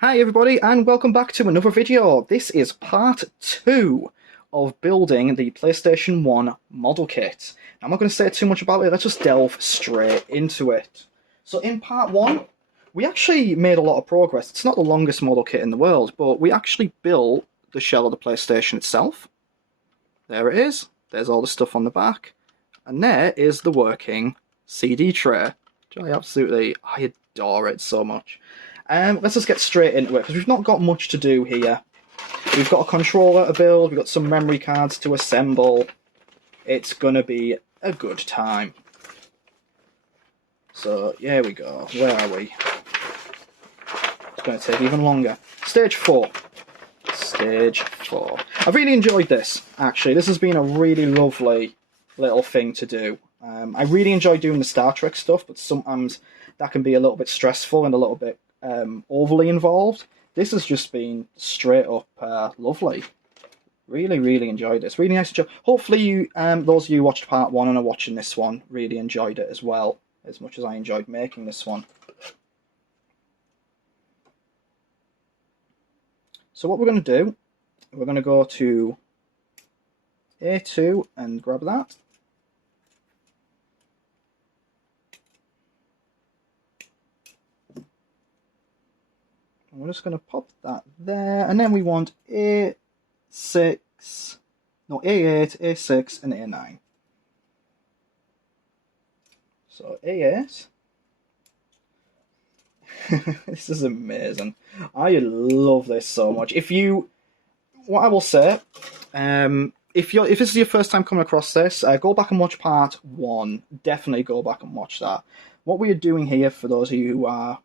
Hi everybody and welcome back to another video. This is part 2 of building the PlayStation 1 model kit. I'm not going to say too much about it, let's just delve straight into it. So in part 1, we actually made a lot of progress. It's not the longest model kit in the world, but we actually built the shell of the PlayStation itself. There it is, there's all the stuff on the back, and there is the working CD tray, which I adore it so much. Let's just get straight into it, because we've not got much to do here. We've got a controller to build, we've got some memory cards to assemble. It's gonna be a good time. So, here we go. Where are we? It's gonna take even longer. Stage 4. Stage 4. I've really enjoyed this, actually. This has been a really lovely little thing to do. I really enjoy doing the Star Trek stuff, but sometimes that can be a little bit stressful and a little bit overly involved. This has just been straight up lovely. Really enjoyed this. Really nice to job. Hopefully you, those of you who watched part 1 and are watching this one really enjoyed it as well, as much as I enjoyed making this one. So what we're going to do, we're going to go to A2 and grab that. We're just going to pop that there, and then we want A6, no, A8, A6, and A9. So A8. This is amazing. I love this so much. What I will say, if this is your first time coming across this, go back and watch part 1. Definitely go back and watch that. What we are doing here, for those of you who are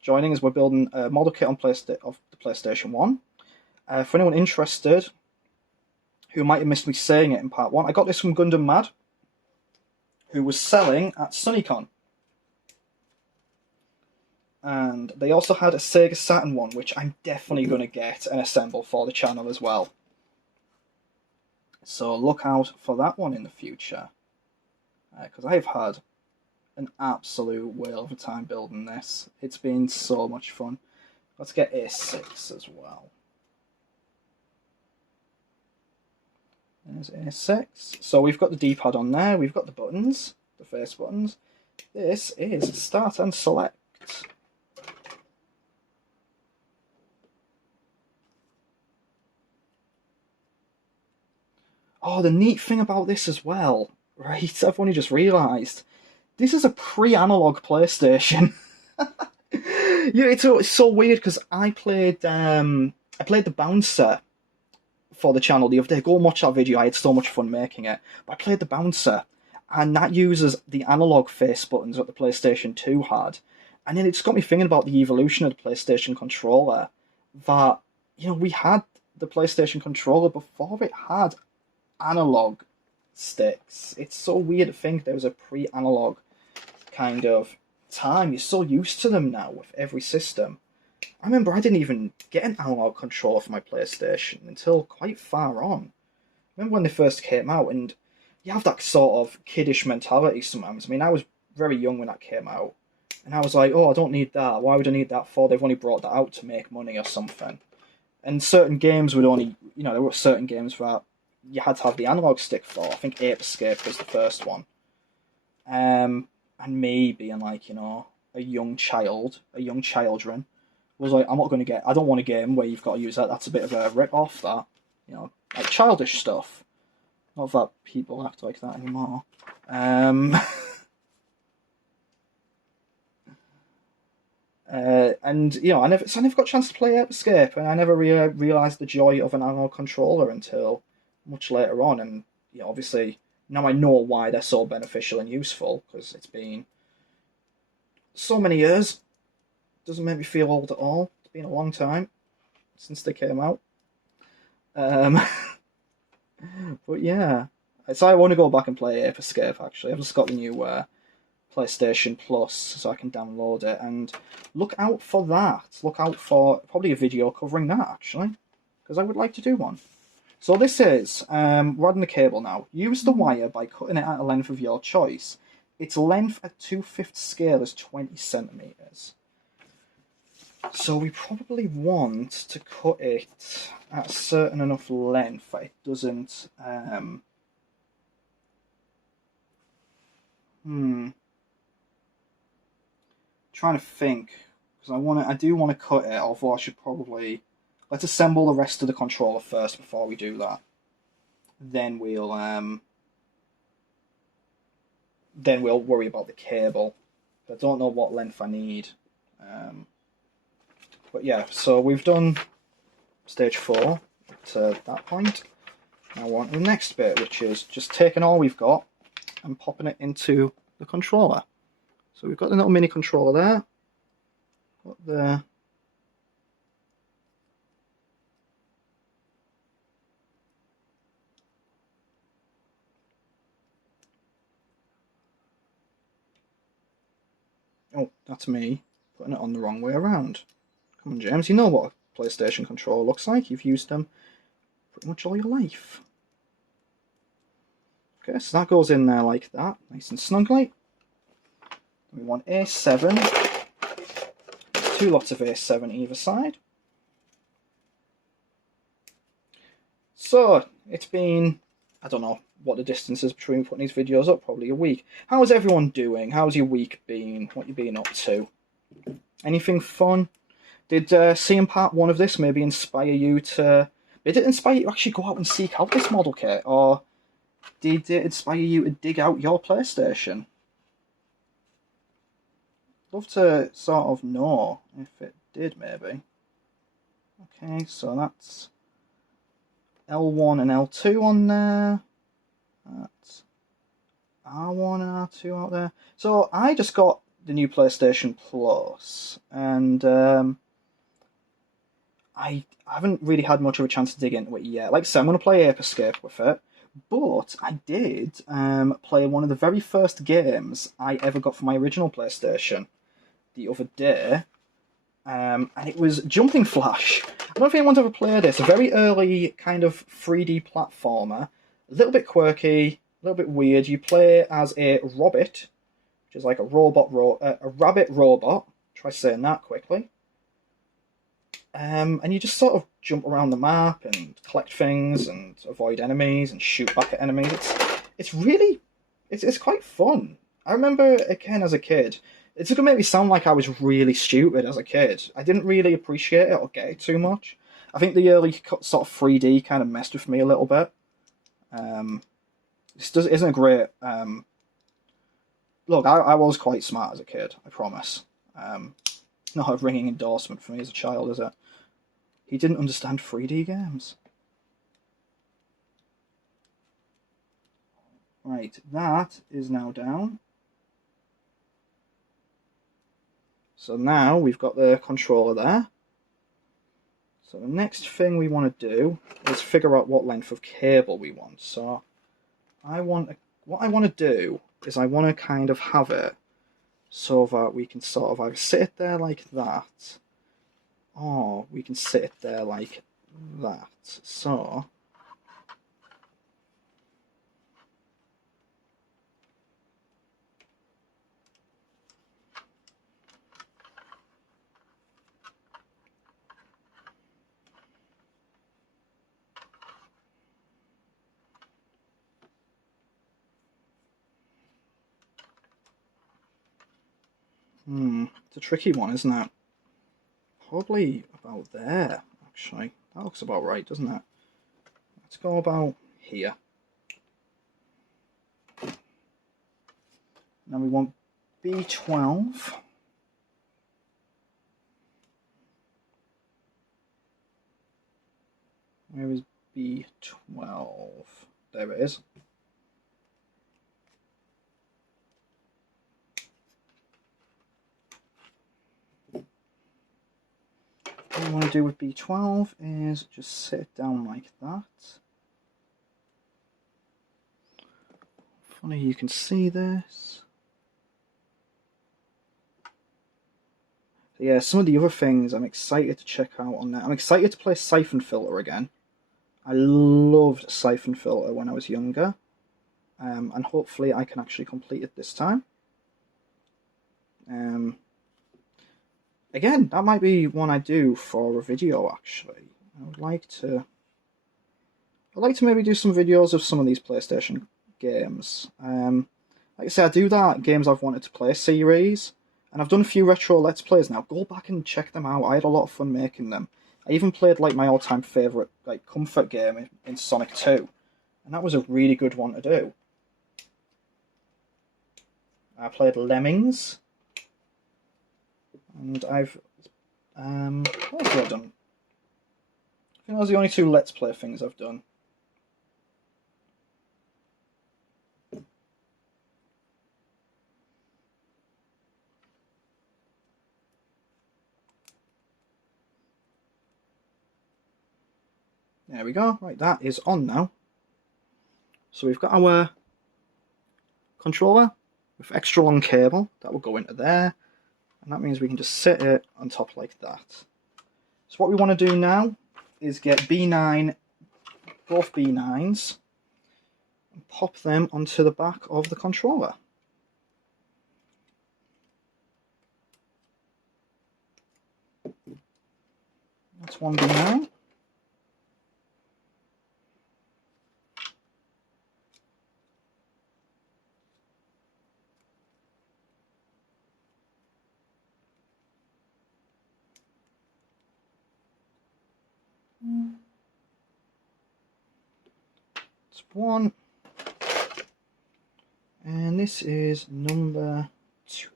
joining, is we're building a model kit on of the PlayStation 1. For anyone interested who might have missed me saying it in part 1, I got this from Gundam Mad, who was selling at SunnyCon. And they also had a Sega Saturn one, which I'm definitely going to get and assemble for the channel as well. So look out for that one in the future, because I've had an absolute whale of a time building this. It's been so much fun. Let's get A6 as well. There's A6. So we've got the D-pad on there, we've got the buttons, the face buttons. This is start and select. Oh, the neat thing about this as well, right, I've only just realised, this is a pre-analog PlayStation. Yeah, it's so weird because I played the Bouncer for the channel the other day. Go and watch that video. I had so much fun making it. But I played the Bouncer, and that uses the analog face buttons that the PlayStation 2 had. And then it's got me thinking about the evolution of the PlayStation controller. That, we had the PlayStation controller before it had analog sticks. It's so weird to think there was a pre-analog kind of time. You're so used to them now with every system. I remember I didn't even get an analog controller for my PlayStation until quite far on. I remember when they first came out, and you have that sort of kiddish mentality sometimes. I mean, I was very young when that came out, and I was like, oh, I don't need that. Why would I need that for? They've only brought that out to make money or something. And certain games would only, there were certain games that you had to have the analog stick for. I think Ape Escape was the first one. And me being like, a young children, was like, I don't want a game where you've got to use that. That's a bit of a rip-off, that. Like childish stuff. Not that people act like that anymore. And, I never got a chance to play Ape Escape, and I never realised the joy of an analog controller until much later on. And, obviously, now I know why they're so beneficial and useful, because it's been so many years. Doesn't make me feel old at all. It's been a long time since they came out. But yeah, so I want to go back and play Ape Escape. Actually, I've just got the new PlayStation Plus, so I can download it. And look out for that. Look out for probably a video covering that, actually, because I would like to do one. So this is, we're adding the cable now. Use the wire by cutting it at a length of your choice. Its length at 2/5 scale is 20 centimeters. So we probably want to cut it at a certain enough length that it doesn't. Trying to think because I do want to cut it. Although I should probably let's assemble the rest of the controller first before we do that. Then we'll worry about the cable. I don't know what length I need. But yeah, so we've done stage 4 to that point. Now we're on to the next bit, which is just taking all we've got and popping it into the controller. So we've got the little mini controller there. Got the oh, that's me putting it on the wrong way around. Come on, James, you know what a PlayStation controller looks like. You've used them pretty much all your life. Okay, so that goes in there like that, nice and snugly. We want A7. There's 2 lots of A7 either side. So, it's been, I don't know what the distance is between putting these videos up, probably a week. How is everyone doing? How's your week been? What you been up to? Anything fun? Did seeing part 1 of this maybe inspire you to... Did it inspire you to actually go out and seek out this model kit? Or did it inspire you to dig out your PlayStation? Love to sort of know if it did, maybe. Okay, so that's L1 and L2 on there. That's R1 and R2 out there. So I just got the new PlayStation Plus, and I haven't really had much of a chance to dig into it yet. Like I said, I'm going to play Ape Escape with it, but I did play one of the very first games I ever got for my original PlayStation the other day, and it was Jumping Flash. I don't know if anyone's ever played it. It's a very early kind of 3D platformer, a little bit quirky, a little bit weird. You play as a Robbit, which is like a a rabbit robot. Try saying that quickly. And you just sort of jump around the map and collect things and avoid enemies and shoot back at enemies. It's really, it's quite fun. I remember, again, as a kid, it's going to make me sound like I was really stupid as a kid. I didn't really appreciate it or get it too much. I think the early sort of 3D kind of messed with me a little bit. This isn't a great... Look, I was quite smart as a kid, I promise. Not a ringing endorsement for me as a child, is it? He didn't understand 3D games. Right, that is now down. So now we've got the controller there. So the next thing we want to do is figure out what length of cable we want. So what I want to do is I want to kind of have it so that we can sort of either sit it there like that, or we can sit it there like that. So it's a tricky one, isn't it? Probably about there, actually. That looks about right, doesn't it? Let's go about here. Now we want B12. Where is B12? There it is. What I want to do with B12 is just sit it down like that. Funny you can see this. So yeah, some of the other things I'm excited to check out on that. I'm excited to play Siphon Filter again. I loved Siphon Filter when I was younger. And hopefully I can actually complete it this time. again, that might be one I do for a video, actually. I'd like to maybe do some videos of some of these PlayStation games. Like I say, I do that games I've wanted to play series, and I've done a few retro Let's Plays now. Go back and check them out. I had a lot of fun making them. I even played like my all-time favourite like comfort game in Sonic 2, and that was a really good one to do. I played Lemmings, and what else have I done? I think those are the only two Let's Play things I've done. There we go. Right, that is on now. So we've got our controller with extra long cable. That will go into there. And that means we can just sit it on top like that. So what we want to do now is get B9, both B9s, and pop them onto the back of the controller. That's one B9. It's one. And this is number 2.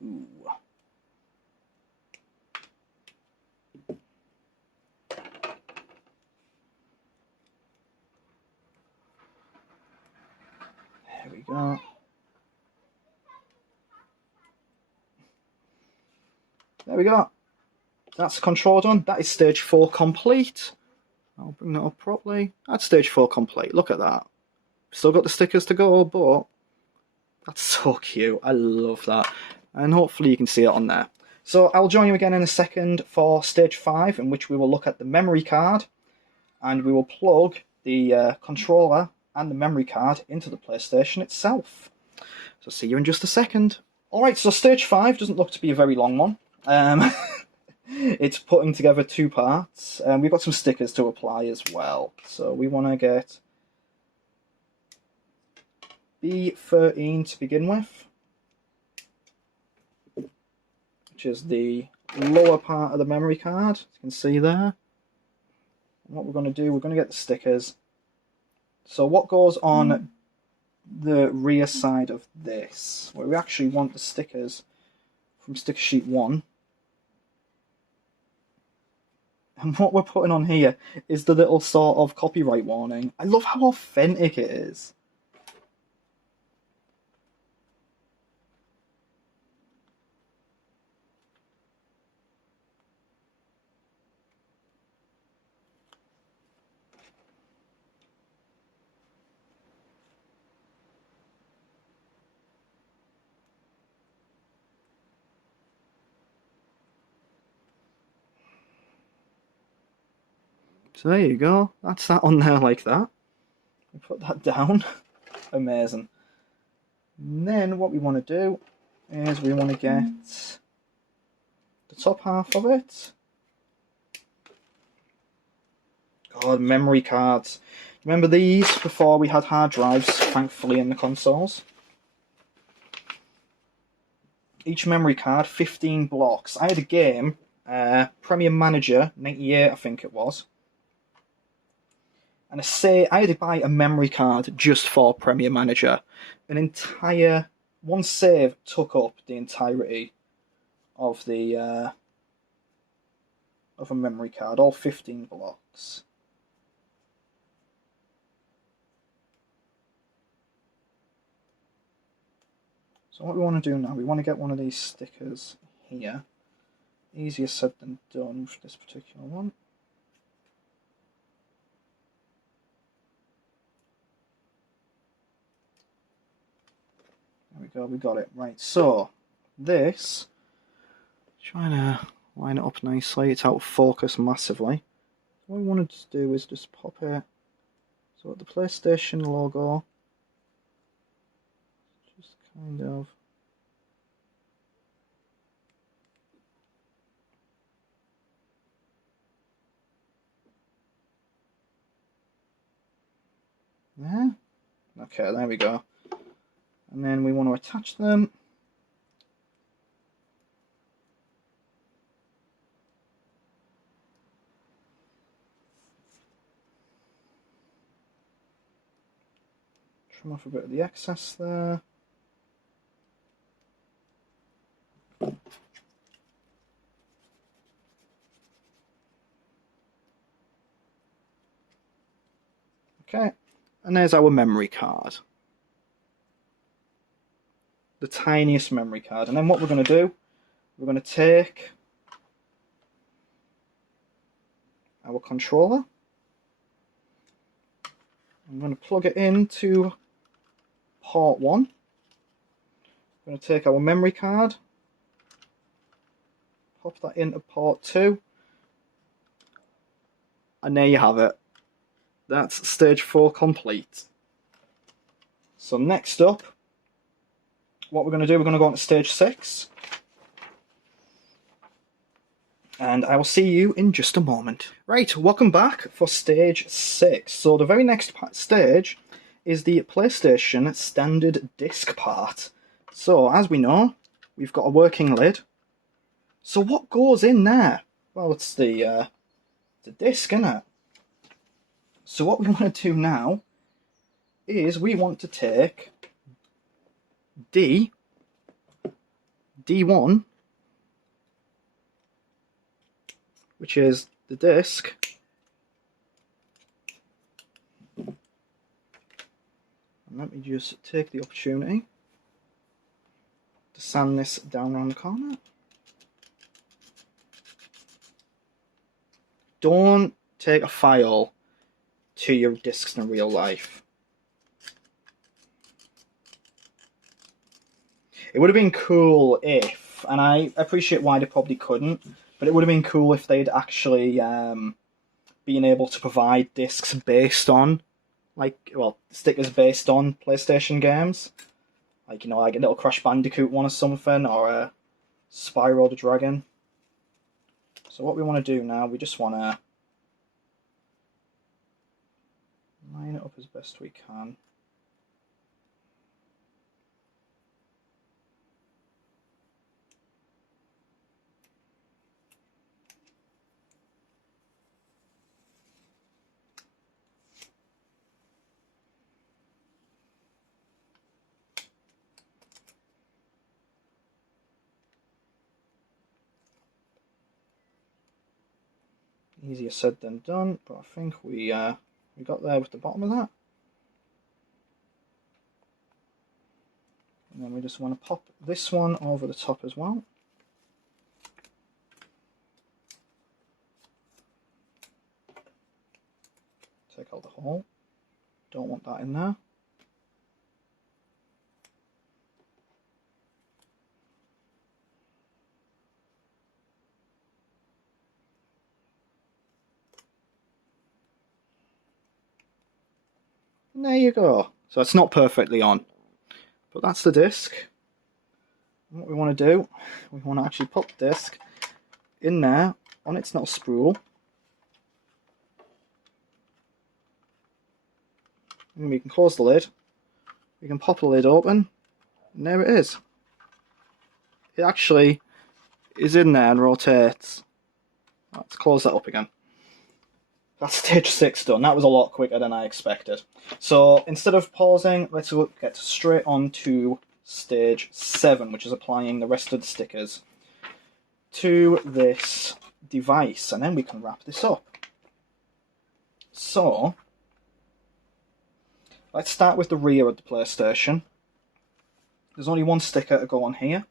There we go. There we go. That's the control done. That is stage 4 complete. I'll bring that up properly. That's stage 4 complete. Look at that. Still got the stickers to go, but that's so cute. I love that. And hopefully you can see it on there. So I'll join you again in a second for stage 5, in which we will look at the memory card, and we will plug the controller and the memory card into the PlayStation itself. So see you in just a second. Alright, so stage 5 doesn't look to be a very long one. It's putting together 2 parts, and we've got some stickers to apply as well. So we want to get B13 to begin with, which is the lower part of the memory card, as you can see there. And what we're going to do, we're going to get the stickers. So what goes on the rear side of this, where we actually want the stickers from sticker sheet 1. And what we're putting on here is the little sort of copyright warning. I love how authentic it is. So there you go. That's that on there like that. We put that down. Amazing. And then what we want to do is we want to get the top half of it. God, memory cards. Remember these before we had hard drives, thankfully, in the consoles? Each memory card, 15 blocks. I had a game, Premier Manager, 98 I think it was. And I had to buy a memory card just for Premier Manager. One save took up the entirety of the of a memory card, all 15 blocks. So what we want to do now, we want to get one of these stickers here. Easier said than done with this particular one. There we go, we got it. Right, so this, trying to line it up nicely, it's out of focus massively. What we wanted to do is just pop it, so the PlayStation logo, just kind of there. Okay, there we go. And then we want to attach them. Trim off a bit of the excess there. Okay, and there's our memory card. The tiniest memory card. And then what we're going to do, we're going to take our controller. I'm going to plug it into port 1. I'm going to take our memory card, pop that into port 2, and there you have it. That's stage 4 complete. So next up, what we're going to do, we're going to go on to stage 6. And I will see you in just a moment. Right, welcome back for stage 6. So the very next stage is the PlayStation standard disc part. So as we know, we've got a working lid. So what goes in there? Well, it's the disc, isn't it? So what we want to do now is we want to take D1, which is the disc, and let me just take the opportunity to sand this down around the corner. Don't take a file to your discs in real life. It would have been cool if, and I appreciate why they probably couldn't, but it would have been cool if they'd actually been able to provide discs based on, stickers based on PlayStation games. Like, you know, like a little Crash Bandicoot one or something, or a Spyro the Dragon. So what we want to do now, we just want to line it up as best we can. Easier said than done, but I think we got there with the bottom of that. And then we just want to pop this one over the top as well. Take out the hole. Don't want that in there. And there you go. So it's not perfectly on, but that's the disc. And what we want to do, we want to actually put the disc in there on its little spool. And we can close the lid. We can pop the lid open, and there it is. It actually is in there and rotates. Let's close that up again. That's stage 6 done. That was a lot quicker than I expected. So instead of pausing, let's get straight on to stage 7, which is applying the rest of the stickers to this device, and then we can wrap this up. So let's start with the rear of the PlayStation. There's only one sticker to go on here.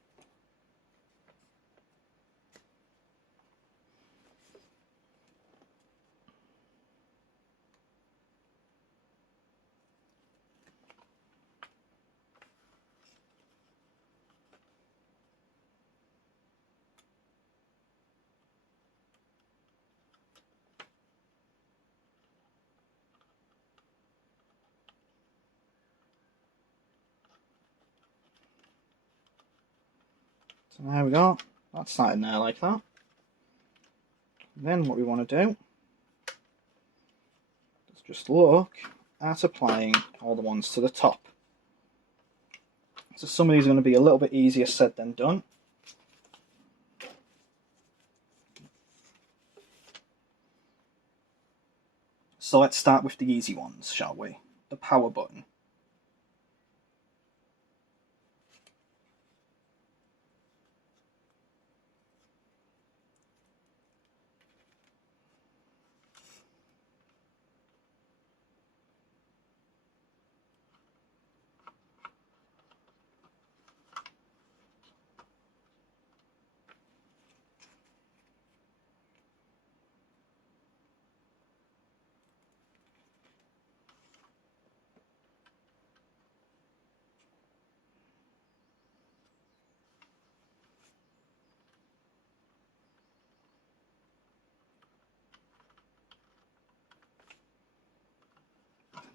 So there we go. That's that in there like that. And then what we want to do is just look at applying all the ones to the top. So some of these are going to be a little bit easier said than done. So let's start with the easy ones, shall we? The power button.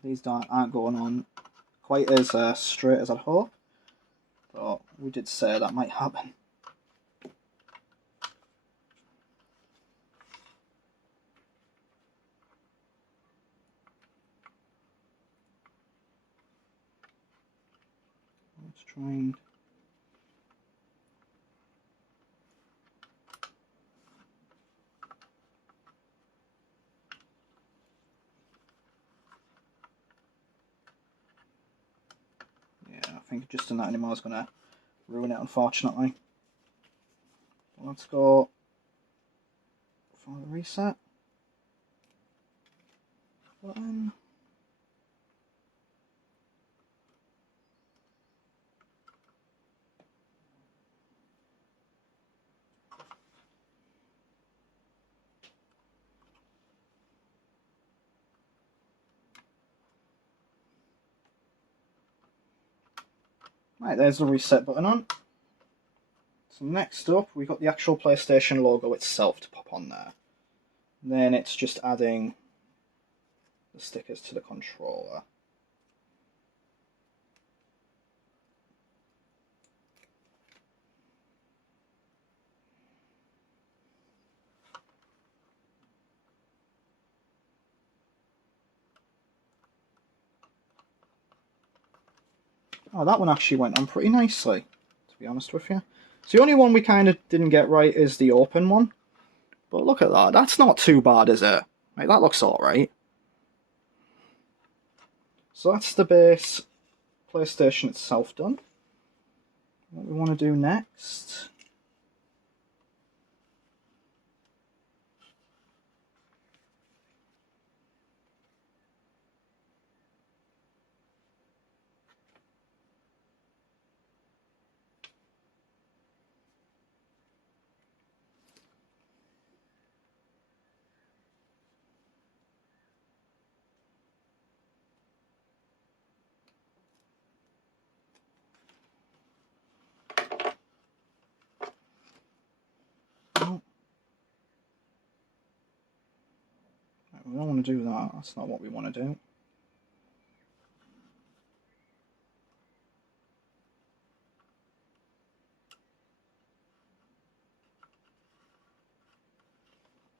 These aren't going on quite as straight as I'd hope, but we did say that might happen. Let's try and... I think just doing that anymore is going to ruin it, unfortunately. Let's go for the reset button. Right, there's the reset button on. So next up, we've got the actual PlayStation logo itself to pop on there. Then it's just adding the stickers to the controller. Oh, that one actually went on pretty nicely, to be honest with you. So the only one we kind of didn't get right is the open one. But look at that, that's not too bad, is it? Like, that looks alright. So that's the base PlayStation itself done. What we want to do next... We don't want to do that, that's not what we want to do.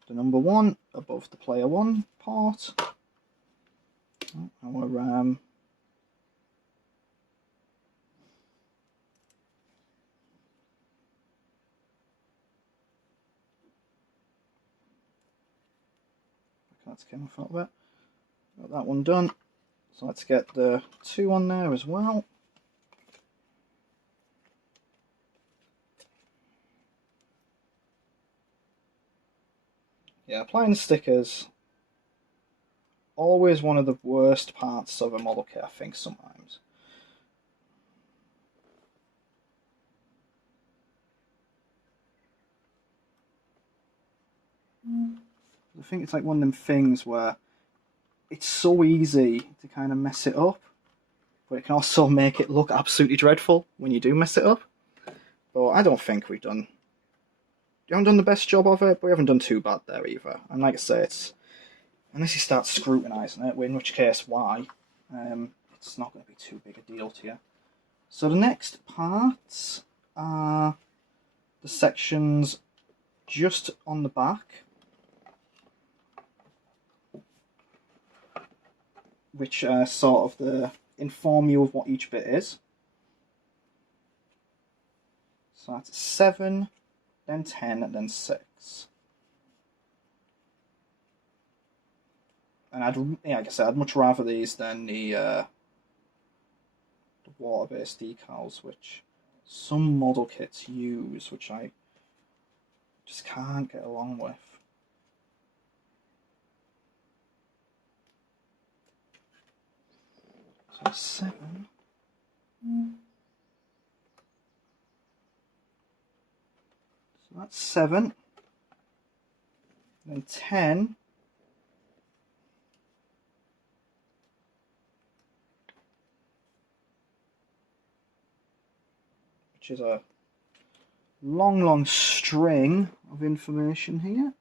The number 1 above the player 1 part. Our that's came off a little bit. Got that one done. So let's get the 2 on there as well. Yeah, applying the stickers, always one of the worst parts of a model kit, I think, sometimes. I think it's like one of them things where it's so easy to kind of mess it up, but it can also make it look absolutely dreadful when you do mess it up. But I don't think we haven't done the best job of it, but we haven't done too bad there either. And like I say, it's unless you start scrutinising it, in which case why, it's not going to be too big a deal to you. So the next parts are the sections just on the back, which sort of inform you of what each bit is. So that's 7, then 10, and then 6. And like I said, I'd much rather these than the water-based decals, which some model kits use, which I just can't get along with. So 7. So that's 7. Then 10. Which is a long string of information here.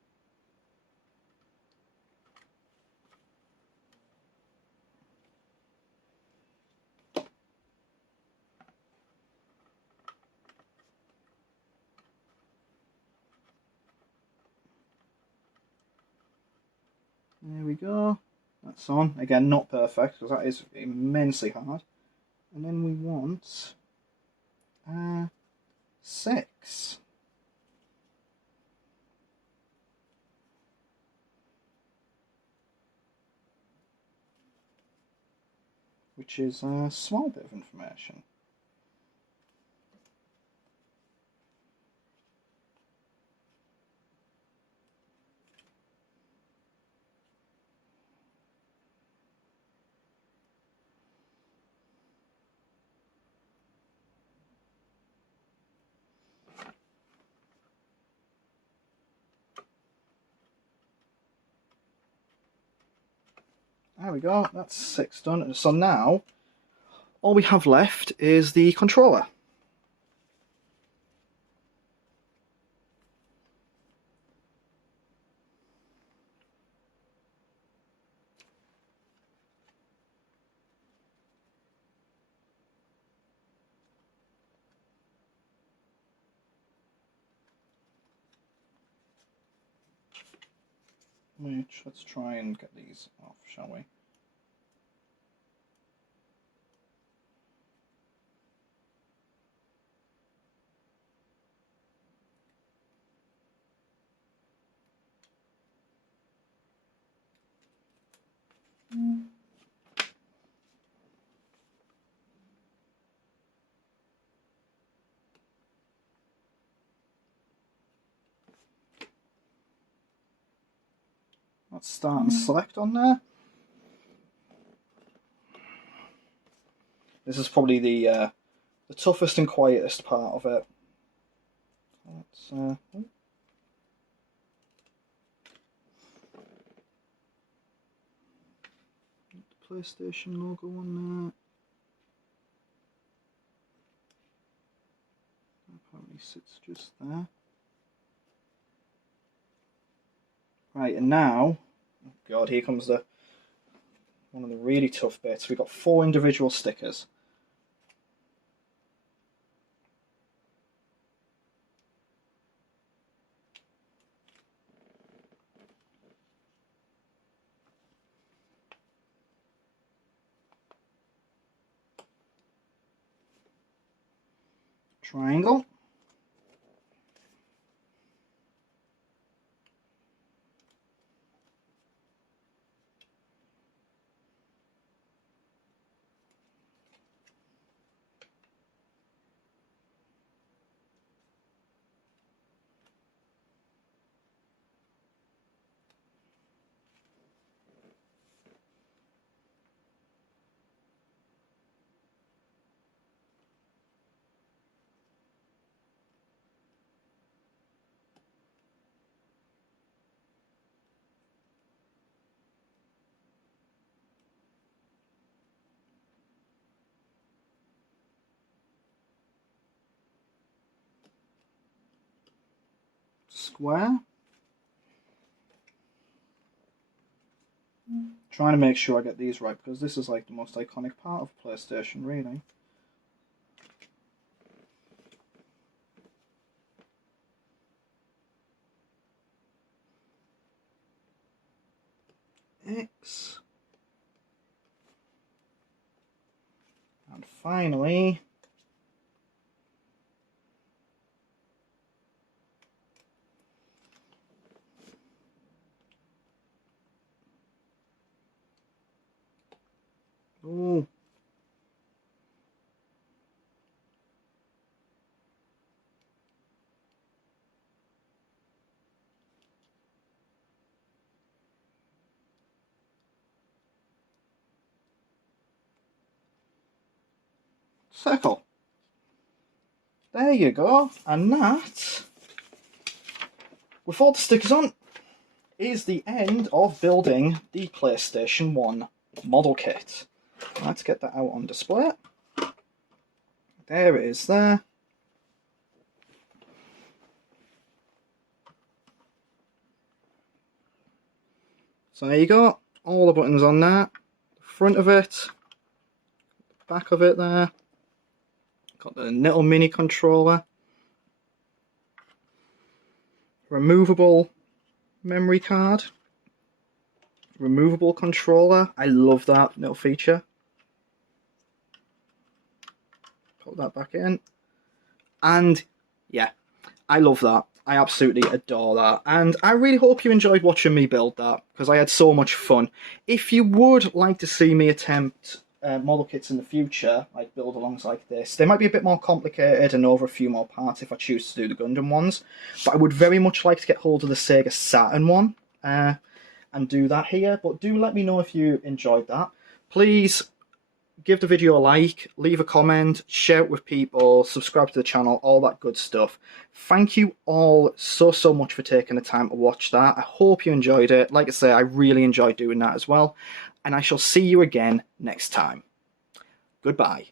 There we go. That's on. Again, not perfect, because that is immensely hard. And then we want 6. Which is a small bit of information. There we go, that's 6 done. So now, all we have left is the controller. Which, let's try and get these off, shall we? Let's start and select on there. This is probably the toughest and quietest part of it. Let's the PlayStation logo on there. Apparently sits just there. Right, and now, oh god, here comes one of the really tough bits. We've got 4 individual stickers. Triangle. Square. Trying to make sure I get these right, because this is like the most iconic part of PlayStation, really. X. finally, ooh, circle. There you go. And that, with all the stickers on, is the end of building the PlayStation 1 model kit. Let's get that out on display. There it is there. So there you go, all the buttons on there. Front of it, back of it there. Got the little mini controller. Removable memory card. Removable controller. I love that little feature. Put that back in. And yeah, I love that. I absolutely adore that. And I really hope you enjoyed watching me build that, because I had so much fun. If you would like to see me attempt model kits in the future, like build-alongs like this, they might be a bit more complicated and over a few more parts if I choose to do the Gundam ones. But I would very much like to get hold of the Sega Saturn one and do that here. But do let me know if you enjoyed that. Please give the video a like, leave a comment, share it with people, subscribe to the channel, all that good stuff. Thank you all so much for taking the time to watch that. I hope you enjoyed it. Like I say, I really enjoyed doing that as well. And I shall see you again next time. Goodbye.